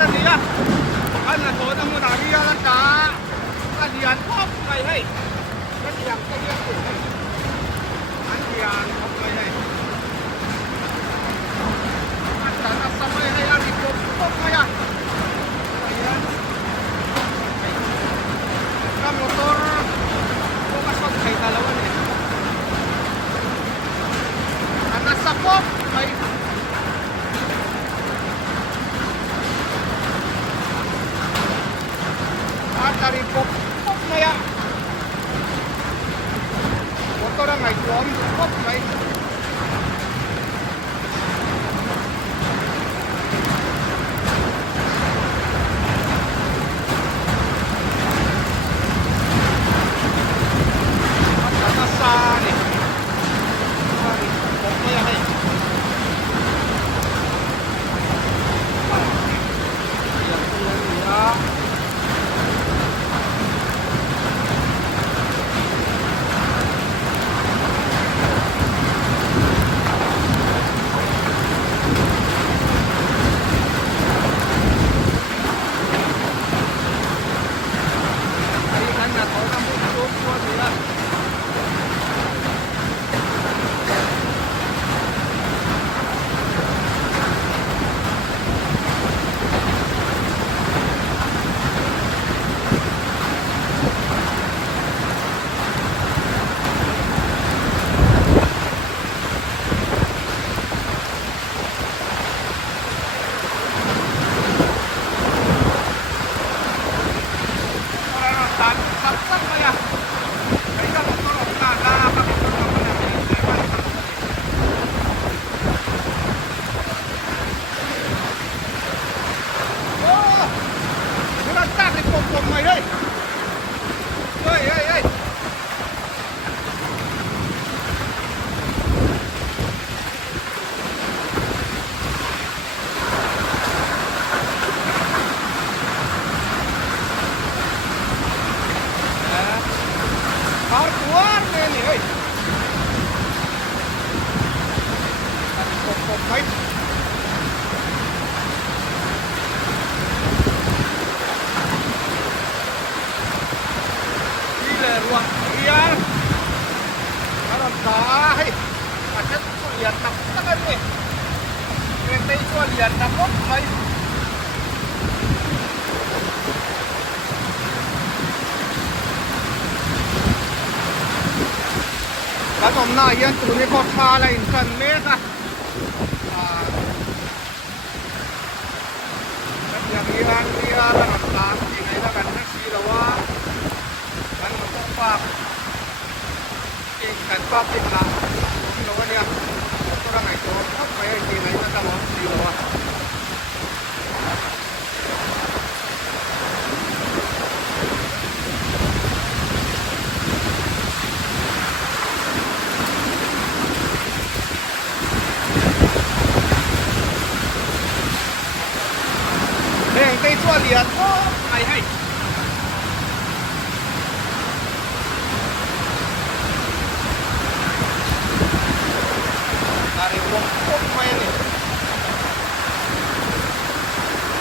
กันดีอ่ะอันนั้นโดนอันนั้นดีอ่ะจ้าอันเดียนพบไปให้อันเดียนก็เรียกถูกอันเดียนพบไปให้อันนั้นอัศวินให้อันนี้พบไปอ่ะkan motor bukas pag kay dalawa niya ang nasa pop ay dari pop na yan motor ang ay pop ay keluar nih, hei. Pop baik. Gila ruang liar. Kalau tahu, macam tu liar tak kan ni. Kereta itu liar tak pop baik.แล้วผมหน้าเย็นตัวนี้ก็พาอะไรอินสันเมตรนะอย่างนี้ร้านนี้ร้านต่างๆที่ไหนแล้วกันนักชีแล้วว่ามันต้องฝากเก่งกันฝากเก่งละที่เราเนี่ยก็ต้องไหนตัวเข้าไปที่ไหนก็จะมองดีแล้วว่า